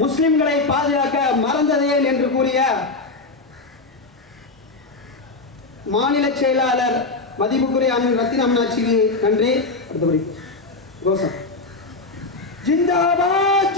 முஸ்லிம்களை பாதுகாக்க மறந்ததேன் என்று கூறிய மாநில செயலாளர் மதிப்புக்குரிய அண்ணன் ரத்தின அண்ணாச்சிக்கு நன்றி. அடுத்தபடி கோஷம். ஜிந்தாபாத்.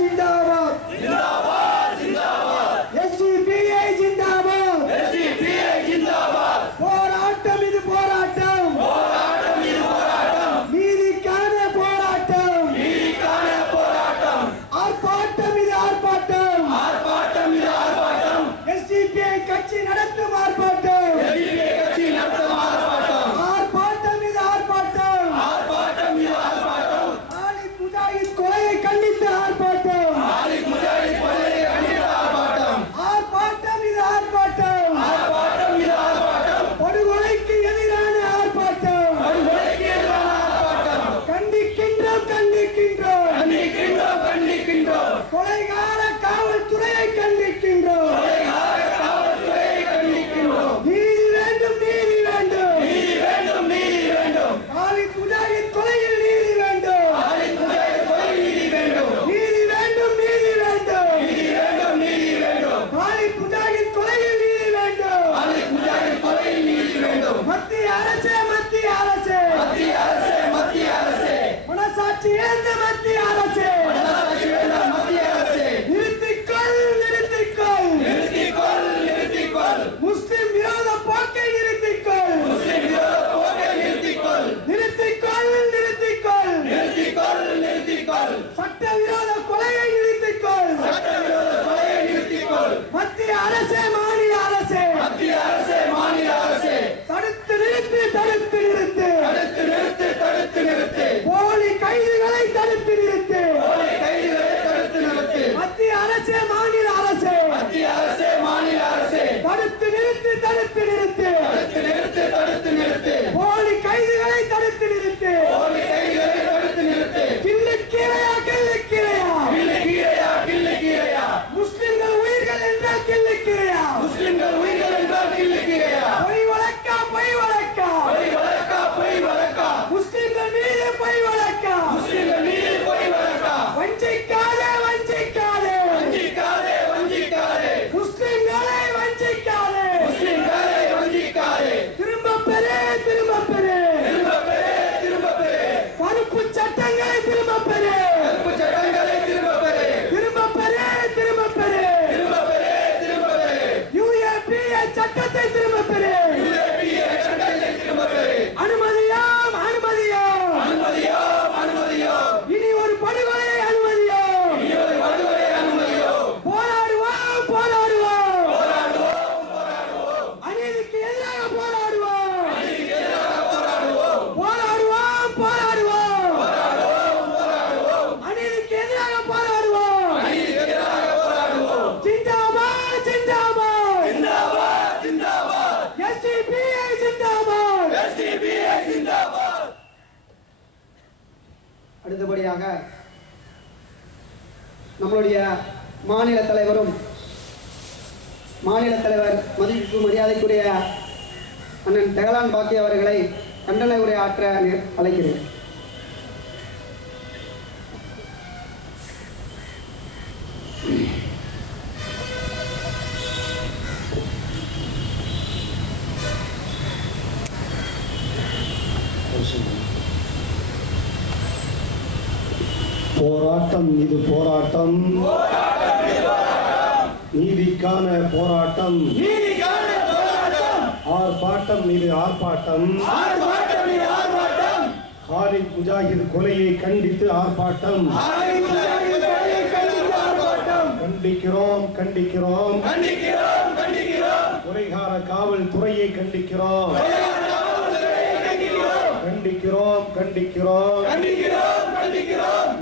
அடுத்தபடியாக நம்மளுடைய மாநில தலைவரும் மாநில தலைவர் மதிப்பு மரியாதைக்குரிய அண்ணன் தெகலான் பாக்கிய அவர்களை கண்டன உரை ஆற்ற அழைக்கிறேன். போராட்டம் இது போராட்டம். நீதிக்கான போராட்டம். ஆர்ப்பாட்டம் இது ஆர்ப்பாட்டம். ஹாரிக் முஜாஹித் கொலையை கண்டித்து ஆர்ப்பாட்டம். கண்டிக்கிறோம் கண்டிக்கிறோம். குறைகார காவல்துறையை கண்டிக்கிறோம். கண்டிக்கிறோம் கண்டிக்கிறோம்.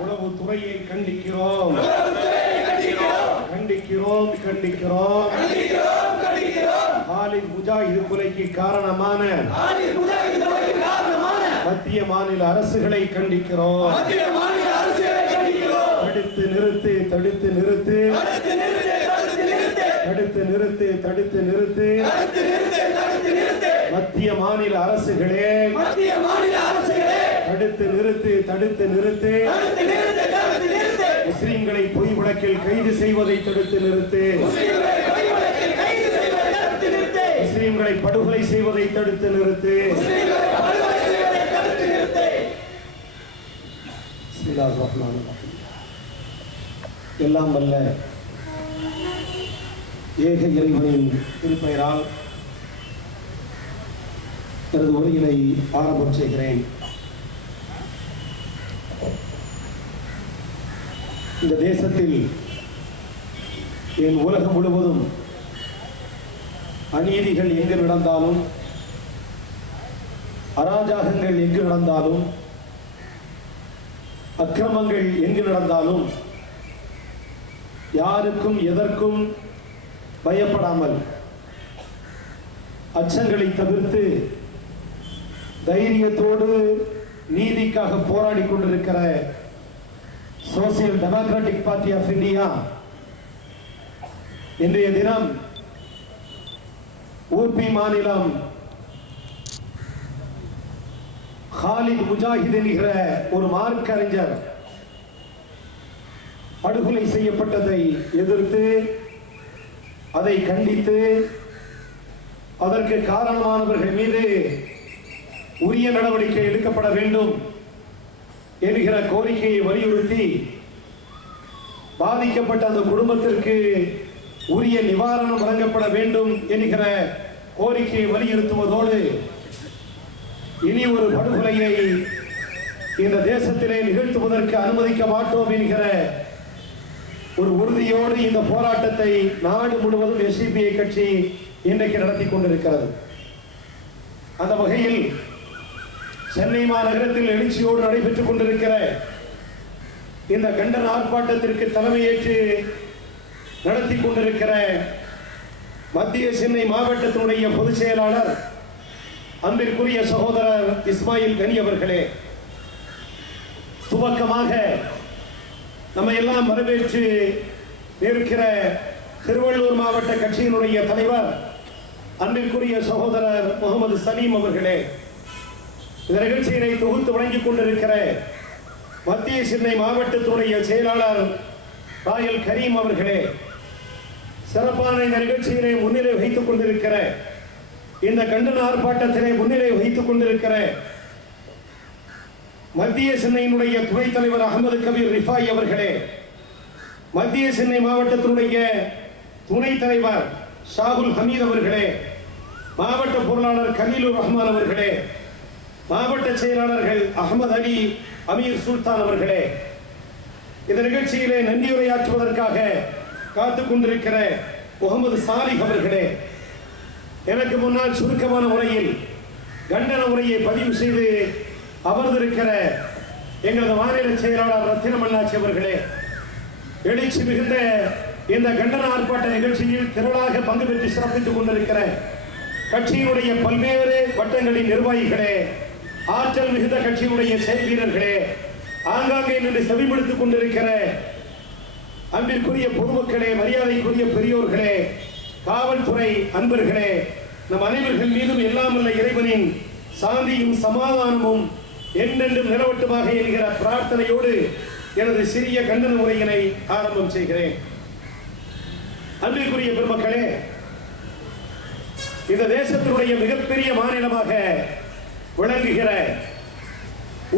உளவுத்துறையை கண்டிக்கிறோம். கண்டிக்கிறோம். கண்டிக்கிறோம் ஆலிம் முஜாஹிது கொலைக்கு காரணமான மத்திய மாநில அரசுகளை கண்டிக்கிறோம். தடுத்து நிறுத்து தடுத்து நிறுத்து. தடுத்து நிறுத்து தடுத்து நிறுத்து. மத்திய மாநில அரசுகளே. மத்திய மாநில அரசுகளே. தடுத்து நிறுத்து தடுத்து நிறுத்து. முஸ்லிம்களை பொய் வழக்கில் கைது செய்வதை தடுத்து நிறுத்து. முஸ்லிம்களை படுகொலை செய்வதை தடுத்து நிறுத்து. எல்லாம் வல்ல ஏக இறைவனின் திருப்பெயரால் தனது உரையினை ஆரம்பம் செய்கிறேன். இந்த தேசத்தில் என் உலகம் முழுவதும் அநீதிகள் எங்கு நடந்தாலும் அராஜகங்கள் எங்கு நடந்தாலும் அக்கிரமங்கள் எங்கு நடந்தாலும் யாருக்கும் எதற்கும் பயப்படாமல் அச்சங்களை தவிர்த்து தைரியத்தோடு நீதிக்காக போராடி கொண்டிருக்கிற social democratic party of India இன்றைய தினம் ஊபி மாநிலம் ஹாலித் முஜாஹித் என்கிற ஒரு மார்க்கறிஞர் படுகொலை செய்யப்பட்டதை எதிர்த்து அதை கண்டித்து அதற்கு காரணமானவர்கள் மீது உரிய நடவடிக்கை எடுக்கப்பட வேண்டும். என்கிற கோரிக்கையை வலியுறுத்தி பாதிக்கப்பட்ட அந்த குடும்பத்திற்கு உரிய நிவாரணம் வழங்கப்பட வேண்டும் என்கிற கோரிக்கையை வலியுறுத்துவதோடு இனி ஒரு படுகொலையை இந்த தேசத்திலே நிகழ்த்துவதற்கு அனுமதிக்க மாட்டோம் என்கிற ஒரு உறுதியோடு இந்த போராட்டத்தை நாடு முழுவதும் எஸ்டிபிஐ கட்சி இன்றைக்கு நடத்தி கொண்டிருக்கிறது. அந்த வகையில் சென்னை மாநகரத்தில் எழுச்சியோடு நடைபெற்றுக் கொண்டிருக்கிற இந்த கண்டன ஆர்ப்பாட்டத்திற்கு தலைமையேற்று நடத்தி கொண்டிருக்கிற மத்திய சென்னை மாவட்டத்தினுடைய பொதுச் செயலாளர் அன்பிற்குரிய சகோதரர் இஸ்மாயில் கனி அவர்களே துவக்கமாக நம்ம எல்லாம் வரவேற்று இருக்கிற திருவள்ளூர் மாவட்ட கட்சியினுடைய தலைவர் அன்பிற்குரிய சகோதரர் முகமது சலீம் அவர்களே இந்த நிகழ்ச்சியினை தொகுத்து வழங்கிக் கொண்டிருக்கிற மத்திய சென்னை மாவட்டத்துடைய செயலாளர் ராயல் கரீம் அவர்களே சிறப்பான இந்த நிகழ்ச்சியினை முன்னிலை வைத்துக் கொண்டிருக்கிற இந்த கண்டன ஆர்ப்பாட்டத்தினை முன்னிலை வைத்துக் கொண்டிருக்கிற மத்திய சென்னையினுடைய துணைத் தலைவர் அகமது கபீர் ரிஃபாய் அவர்களே மத்திய சென்னை மாவட்டத்தினுடைய துணைத் தலைவர் ஷாகுல் ஹமீத் அவர்களே மாவட்ட பொருளாளர் கலீலுர் ரஹ்மான் அவர்களே மாவட்ட செயலாளர்கள் அகமது அலி அமீர் சுல்தான் அவர்களே இந்த நிகழ்ச்சியிலே நன்றியுரையாற்றுவதற்காக காத்து கொண்டிருக்கிற முகமது சாலிக் அவர்களே எனக்கு முன்னால் சுருக்கமான உரையில் கண்டன உரையை பதிவு செய்து அமர்ந்திருக்கிற எங்களது மாநில செயலாளர் ரத்தினம் அண்ணாச்சி அவர்களே எழுச்சி மிகுந்த இந்த கண்டன ஆர்ப்பாட்ட நிகழ்ச்சியில் திரளாக பங்கு பெற்று சிறப்பித்துக் கொண்டிருக்கிற கட்சியினுடைய பல்வேறு வட்டங்களின் நிர்வாகிகளே ஆற்றல் மிகுந்த கட்சியினுடைய செயல் வீரர்களே ஆங்காங்கே நின்று செவிப்படுத்திக் கொண்டிருக்கிற அன்பிற்குரிய பொதுமக்களே மரியாதைக்குரிய பெரியோர்களே காவல்துறை அன்பர்களே நம் அனைவர்கள் மீதும் எல்லாம் இறைவனின் சாந்தியும் சமாதானமும் என்றென்றும் நிலவட்டுமாக என்கிற பிரார்த்தனையோடு எனது சிறிய கண்டன உரையினை ஆரம்பம் செய்கிறேன். அன்பிற்குரிய பெருமக்களே இந்த தேசத்தினுடைய மிகப்பெரிய மாநிலமாக விளங்குகிற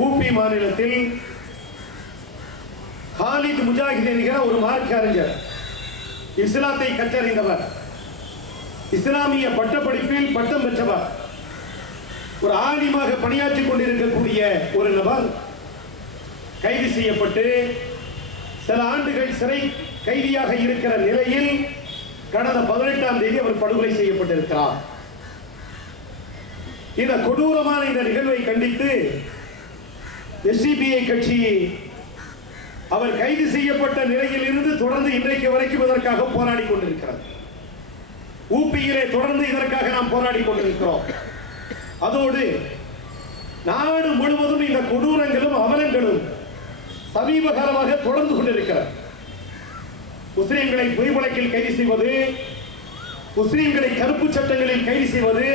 ஊபி மாநிலத்தில் ஹாலித் முஜாஹித் என்கிற ஒரு மார்க் அறிஞர் இஸ்லாத்தை கற்றறிந்தவர் இஸ்லாமிய பட்டப்படிப்பில் பட்டம் பெற்றவர் ஒரு ஆலிமாக பணியாற்றிக் கொண்டிருக்கக்கூடிய ஒரு நபர் கைது செய்யப்பட்டு சில ஆண்டுகள் சிறை கைதியாக இருக்கிற நிலையில் கடந்த பதினெட்டாம் தேதி அவர் படுகொலை செய்யப்பட்டிருக்கிறார். இந்த கொடூரமான இந்த நிகழ்வை கண்டித்து எஸ்டிபிஐ கட்சி அவர் கைது செய்யப்பட்ட நிலையில் இருந்து தொடர்ந்து இன்றைக்கு வரைக்கும் இதற்காக போராடி கொண்டிருக்கிறார் ஊப்பியிலே தொடர்ந்து இதற்காக நாம் போராடி கொண்டிருக்கிறோம். அதோடு நாடு முழுவதும் இந்த கொடூரங்களும் அவலங்களும் சமீப காலமாக தொடர்ந்து கொண்டிருக்கிறார் முஸ்லிம்களை பொய் வழக்கில் கைது செய்வது முஸ்லிம்களை கருப்பு சட்டங்களில் கைது செய்வது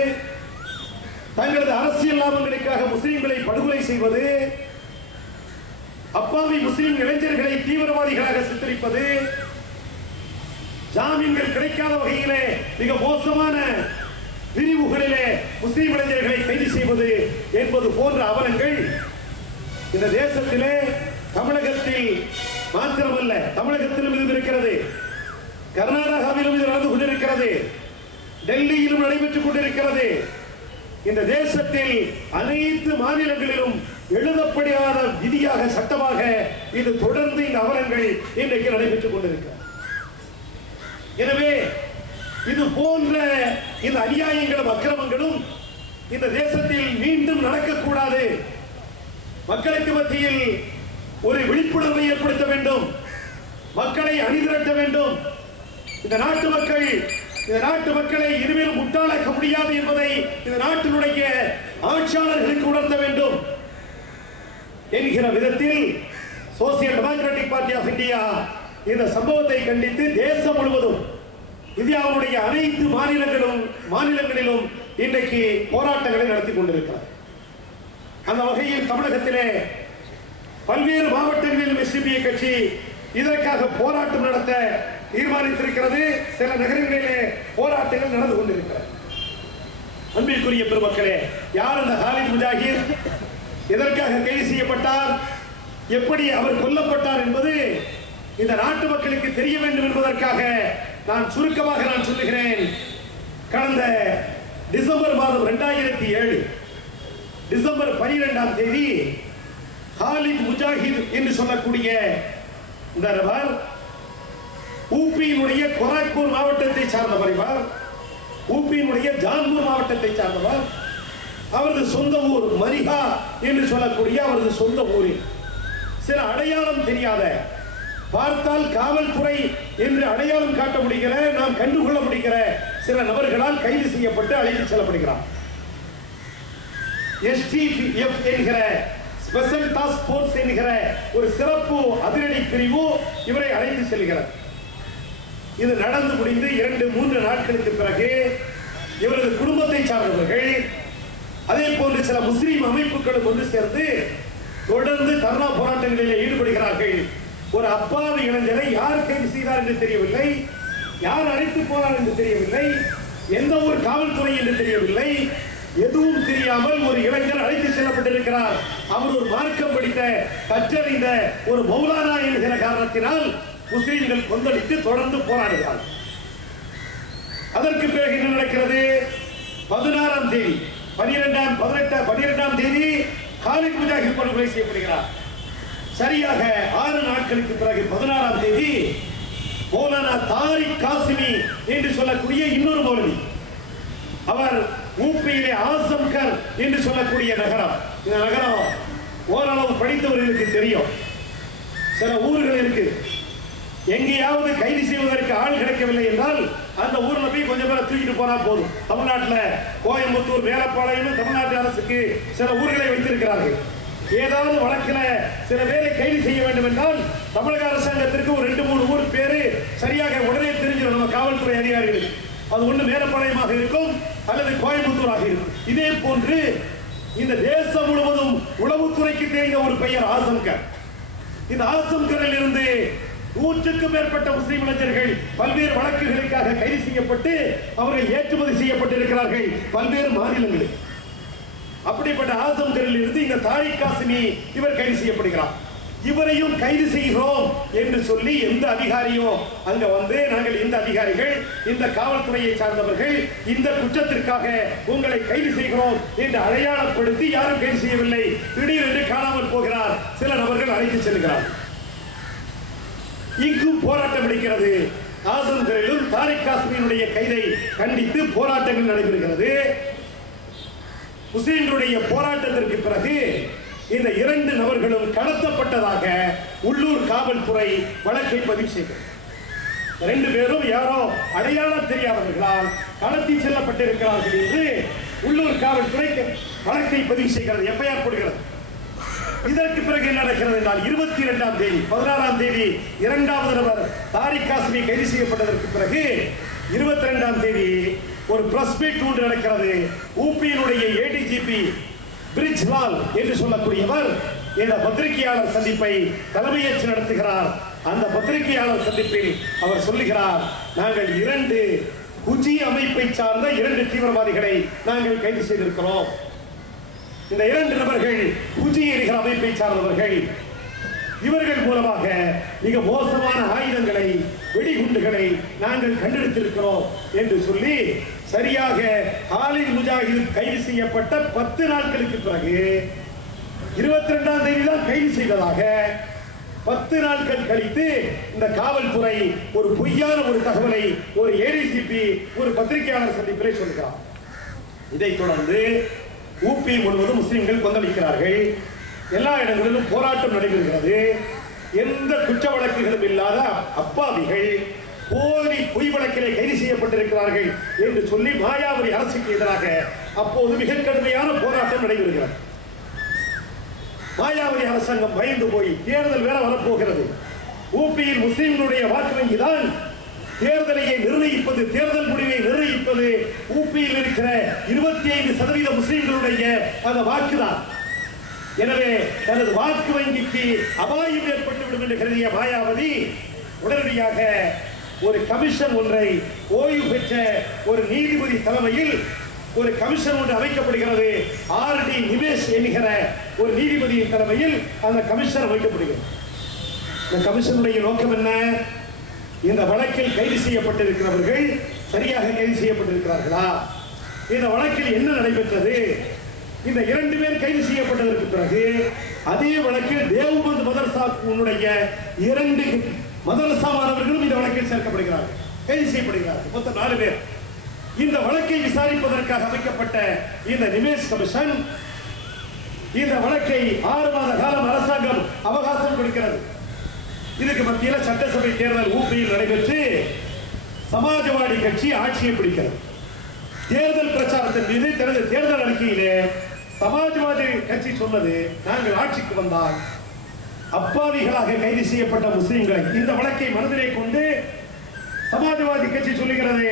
தங்களது அரசியல் லாபங்களுக்காக முஸ்லிம்களை படுகொலை செய்வது அப்பாவி முஸ்லிம் இளைஞர்களை தீவிரவாதிகளாக சித்தரிப்பது ஜாமீன்கள் கிடைக்காத வகையிலே மிக மோசமான பிரிவுகளிலே முஸ்லிம் இளைஞர்களை கைது செய்வது என்பது போன்ற அவலங்கள் இந்த தேசத்திலே தமிழகத்தில் மாத்திரமல்ல தமிழகத்திலும் இது இருக்கிறது. கர்நாடகாவிலும் இது நடந்து கொண்டிருக்கிறது. டெல்லியிலும் நடைபெற்றுக் கொண்டிருக்கிறது. இந்த தேசத்தில் அனைத்து மாநிலங்களிலும் எழுதப்படாத விதியாக சட்டமாக இது தொடர்ந்து இந்த அவலங்கள் இன்றைக்கு நடைபெற்றுக் கொண்டிருக்கிறது. எனவே இது போன்ற இந்த அநியாயங்களும் அக்கிரமங்களும் இந்த தேசத்தில் மீண்டும் நடக்கக்கூடாது. மக்களுக்கு மத்தியில் ஒரு விழிப்புணர்வை ஏற்படுத்த வேண்டும். மக்களை அணிதிரட்ட வேண்டும். இந்த நாட்டு மக்கள் இந்த நாட்டு மக்களை இனிமேல் முட்டாளாக்க முடியாது என்பதை இந்த நாட்டினுடைய ஆட்சியாளர்களுக்கு உணர்த்த வேண்டும் என்கிற விதத்தில் social democratic party of India இந்த சம்பவத்தை கண்டித்து தேசம் முழுவதும் இந்தியாவுடைய அனைத்து மாநிலங்களும் மாநிலங்களிலும் இன்றைக்கு போராட்டங்களை நடத்தி கொண்டிருக்கிறார். அந்த வகையில் தமிழகத்திலே பல்வேறு மாவட்டங்களிலும் எஸ்டிபிஐ கட்சி இதற்காக போராட்டம் நடத்த தீர்மானித்திருக்கிறது. சில நகரங்களிலே போராட்டங்கள் நடந்து கொண்டிருக்கிறது. அன்பிற்குரிய பெருமக்களே யார் அந்த ஹாலித் முஜாஹிர்? எதற்காக கைது செய்யப்பட்டார்? எப்படி அவர் கொல்லப்பட்டார் என்பது இந்த நாட்டு மக்களுக்கு தெரிய வேண்டும் என்பதற்காக நான் சுருக்கமாக நான் சொல்லுகிறேன். கடந்த டிசம்பர் மாதம் ரெண்டாயிரத்தி ஏழு டிசம்பர் பனிரெண்டாம் தேதி ஹாலித் முஜாஹித் என்று சொல்லக்கூடிய இந்த நபர் ஊபியினுடைய கொராக்பூர் மாவட்டத்தை சார்ந்தவர் இவர் ஊபியினுடைய ஜான்பூர் மாவட்டத்தை சார்ந்தவர் அவரது சொந்த ஊர் மரிகா என்று சொல்லக்கூடிய அவரது சொந்த ஊரில் சில அடையாளம் தெரியாத பார்த்தால் காவல்துறை என்று அடையாளம் காட்ட முடிகிற நாம் கண்டுகொள்ள முடிகிற சில நபர்களால் கைது செய்யப்பட்டு அழைத்து செல்லப்படுகிறார். எஸ்டிஎஃப் என்கிற ஸ்பெஷல் டாஸ்க் போர்ஸ் என்கிற ஒரு சிறப்பு அதிரடி பிரிவு இவரை அழைத்து செல்கிறது. இது நடந்து முடிந்து இரண்டு மூன்று நாட்களுக்கு பிறகு இவரது குடும்பத்தை சார்ந்தவர்கள் அதே போன்று சில முஸ்லீம் அமைப்புகளும் ஒன்று சேர்ந்து தொடர்ந்து தர்ணா போராட்டங்களில் ஈடுபடுகிறார்கள். ஒரு அப்பாவி இளைஞரை யார் கைது செய்தார் என்று தெரியவில்லை. யார் அழைத்து போனார் என்று தெரியவில்லை. எந்த ஒரு காவல்துறை என்று தெரியவில்லை. எதுவும் தெரியாமல் ஒரு இளைஞர் அழைத்து செல்லப்பட்டிருக்கிறார். அவர் ஒரு மார்க்கம் படித்த கற்றறிந்த ஒரு மௌலானா என்கிற காரணத்தினால் முஸ்லீம்கள் கொந்தளித்து தொடர்ந்து போராடுகிறார்கள். அதற்கு பிறகு என்ன நடக்கிறது? பதினாறாம் தேதி பனிரெண்டாம் பதினெட்டாம் பனிரெண்டாம் தேதி காலித் முஜாஹித் படுகொலை செய்யப்படுகிறார். சரியாக ஆறு நாட்களுக்கு பிறகு பதினாறாம் தேதி மௌலானா தாரிக் காசிமி என்று சொல்லக்கூடிய இன்னொரு மௌலவி. அவர் ஊப்பியிலே ஆசம்கர் என்று சொல்லக்கூடிய நகரம். இந்த நகரம் ஓரளவு படித்தவர்களுக்கு தெரியும். சில ஊர்கள் இருக்கு. எங்கேயாவது கைது செய்வதற்கு ஆள் கிடைக்கவில்லை என்றால் அந்த ஊர்ல போய் கொஞ்சம் பேரை தூக்கிட்டு போனா போதும். தமிழ்நாட்டில் கோயம்புத்தூர் வேலப்பாளையம் தமிழ்நாட்டு அரசுக்கு சில ஊர்களை வைத்திருக்கிறார்கள். ஏதாவது வழக்கில் சில பேரை கைது செய்ய வேண்டும் என்றால் தமிழக அரசாங்கத்திற்கு ஒரு ரெண்டு மூணு ஊர் பேரு சரியாக உடனே தெரிஞ்சிடும் நம்ம காவல்துறை அதிகாரிகள் அது ஒண்ணு வேலப்பாளையமாக இருக்கும் அல்லது கோயம்புத்தூராக இருக்கும். இதே போன்று இந்த தேசம் முழுவதும் உளவுத்துறைக்கு தெரிந்த ஒரு பெயர் ஆசம்கர் இந்த ஆசம்கரில் இருந்து நூற்றுக்கும் மேற்பட்ட முஸ்லிம் இளைஞர்கள் பல்வேறு வழக்குகளுக்காக கைது செய்யப்பட்டு அவர்கள் ஏற்றுமதி செய்யப்பட்டிருக்கிறார்கள் பல்வேறு மாநிலங்களில். அப்படிப்பட்ட ஆசம்கரில் இருந்து இந்த தாரிக் காசிமி இவர் கைது செய்யப்படுகிறார். இவரையும் கைது செய்கிறோம் என்று சொல்லி எந்த அதிகாரியும் அங்க வந்து நாங்கள் இந்த அதிகாரிகள் இந்த காவல்துறையை சார்ந்தவர்கள் இந்த குற்றத்திற்காக உங்களை கைது செய்கிறோம் என்று அடையாளப்படுத்தி யாரும் கைது செய்யவில்லை. திடீரென்று காணாமல் போகிறார். சில நபர்கள் அழைத்து செல்கிறார் இங்கும் போராட்டம் நடக்கிறது. ஆசம்கரிலும் தாரிக் காஸ்மியினுடைய கைதை கண்டித்து போராட்டங்கள் நடைபெறுகிறது. ஹுசேனுடைய போராட்டத்திற்கு பிறகு இந்த இரண்டு நபர்களும் கடத்தப்பட்டதாக உள்ளூர் காவல்துறை வழக்கை பதிவு செய்தது. ரெண்டு பேரும் யாரோ அடையாளம் தெரியாதவர்களால் கடத்தி செல்லப்பட்டிருக்கிறார்கள் என்று உள்ளூர் காவல்துறை வழக்கை பதிவு செய்கிறது எஃப்ஐஆர் போடுகிறது. இதற்கு பிறகு என்ன நடக்கிறது என்றால் இருபத்தி இரண்டாம் தேதி பதினாறாம் தேதி இரண்டாவது நபர் தாரிக் காஸ்மி கைது செய்யப்பட்டதற்கு பிறகு இருபத்தி ரெண்டாம் தேதி ஒரு பிரஸ் மீட் ஒன்று நடக்கிறது. ஊபியினுடைய ஏடிஜிபி பிரிஜ் லால் என்று சொல்லக்கூடியவர் இந்த பத்திரிகையாளர் சந்திப்பை தலைமையேற்று நடத்துகிறார். அந்த பத்திரிகையாளர் சந்திப்பில் அவர் சொல்லுகிறார் நாங்கள் இரண்டு குஜி அமைப்பை சார்ந்த இரண்டு தீவிரவாதிகளை நாங்கள் கைது செய்திருக்கிறோம். இந்த இரண்டு நபர்கள் குஜி அமைப்பை சார்ந்தவர்கள். இவர்கள் மூலமாக மிக மோசமான ஆயுதங்களை வெடிகுண்டுகளை நாங்கள் கண்டெடுத்திருக்கிறோம் என்று சொல்லி சரியாக ஹாலின் முஜாஹித் கைது செய்யப்பட்ட பத்து நாட்களுக்கு பிறகு இருபத்தி ரெண்டாம் தேதி தான் கைது செய்ததாக பத்து நாட்கள் கழித்து இந்த காவல்துறை ஒரு பொய்யான ஒரு தகவலை ஒரு ஏடிசிபி ஒரு பத்திரிகையாளர் சந்திப்பிலே சொல்கிறார். இதைத் தொடர்ந்து ஊபி முழுவதும் முஸ்லீம்கள் கொந்தளிக்கிறார்கள். எல்லா இடங்களிலும் போராட்டம் நடைபெறுகிறது. எந்த குற்ற வழக்குகளும் இல்லாத அப்பாவிகள் போலி பொய் வழக்கிலே கைது செய்யப்பட்டிருக்கிறார்கள் என்று சொல்லி மாயாவரி அரசுக்கு எதிராக அப்போது மிக கடுமையான போராட்டம் நடைபெறுகிறது. மாயாவரி அரசாங்கம் பயந்து போய் தேர்தல் வேற வரப்போகிறது. ஊபியில் முஸ்லீம்களுடைய வாக்கு வங்கி தான் தேர்தலையை நிர்ணயிப்பது தேர்தல் முடிவை நிர்ணயிப்பது ஊபியில் இருக்கிற இருபத்தி ஐந்து சதவீத முஸ்லிம்களுடைய அந்த வாக்குதான். எனவே தனது வாக்கு வங்கிக்கு அபாயம் ஏற்பட்டுவிடும் என்று கருதிய மாயாவதி உடனடியாக ஒரு கமிஷன் ஒன்றை ஓய்வு பெற்ற ஒரு நீதிபதி தலைமையில் ஒரு கமிஷன் ஒன்று அமைக்கப்படுகிறது. ஆர் டி நிமேஷ் என்கிற ஒரு நீதிபதியின் தலைமையில் அந்த கமிஷன் அமைக்கப்படுகிறது. இந்த கமிஷனுடைய நோக்கம் என்ன? இந்த வழக்கில் கைது செய்யப்பட்டிருக்கிறவர்கள் சரியாக கைது செய்யப்பட்டிருக்கிறார்களா? இந்த வழக்கில் என்ன நடைபெற்றது? இந்த இரண்டு பேர் கைது செய்யப்பட்டதற்கு பிறகு அதே வழக்கில் தேவ்பந்த் மதரசா உன்னுடைய இரண்டு மதரசா மாணவர்களும் இந்த வழக்கில் சேர்க்கப்படுகிறார்கள். கைது செய்யப்படுகிறார்கள். மொத்தம் நாலு பேர். இந்த வழக்கை விசாரிப்பதற்காக அமைக்கப்பட்ட இந்த நிமேஷ் கமிஷன் இந்த வழக்கை ஆறு மாத காலம் அரசாங்கம் அவகாசம் கொடுக்கிறது. இதுக்கு மத்தியில் சட்டசபை தேர்தல் ஊபியில் நடைபெற்று சமாஜ்வாடி கட்சி ஆட்சியை பிடிக்கிறது. தேர்தல் பிரச்சாரத்தின் மீது தனது தேர்தல் அறிக்கையிலே சமாஜ்வாதி கட்சி சொன்னது நாங்கள் ஆட்சிக்கு வந்தால் அப்பாவிகளாக கைது செய்யப்பட்ட முஸ்லிம்களை இந்த வழக்கை மனதிலே கொண்டு சமாஜ்வாதி கட்சி சொல்லுகிறது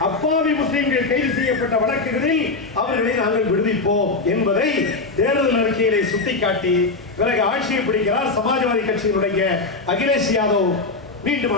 அப்பாவி முஸ்லிம்கள் கைது செய்யப்பட்ட வழக்குகளில் அவர்களை நாங்கள் விடுவிப்போம் என்பதை தேர்தல் அறிக்கையிலே சுட்டிக்காட்டி பிறகு ஆட்சியை பிடிக்கிறார் சமாஜ்வாதி கட்சியினுடைய அகிலேஷ் யாதவ். மீண்டும்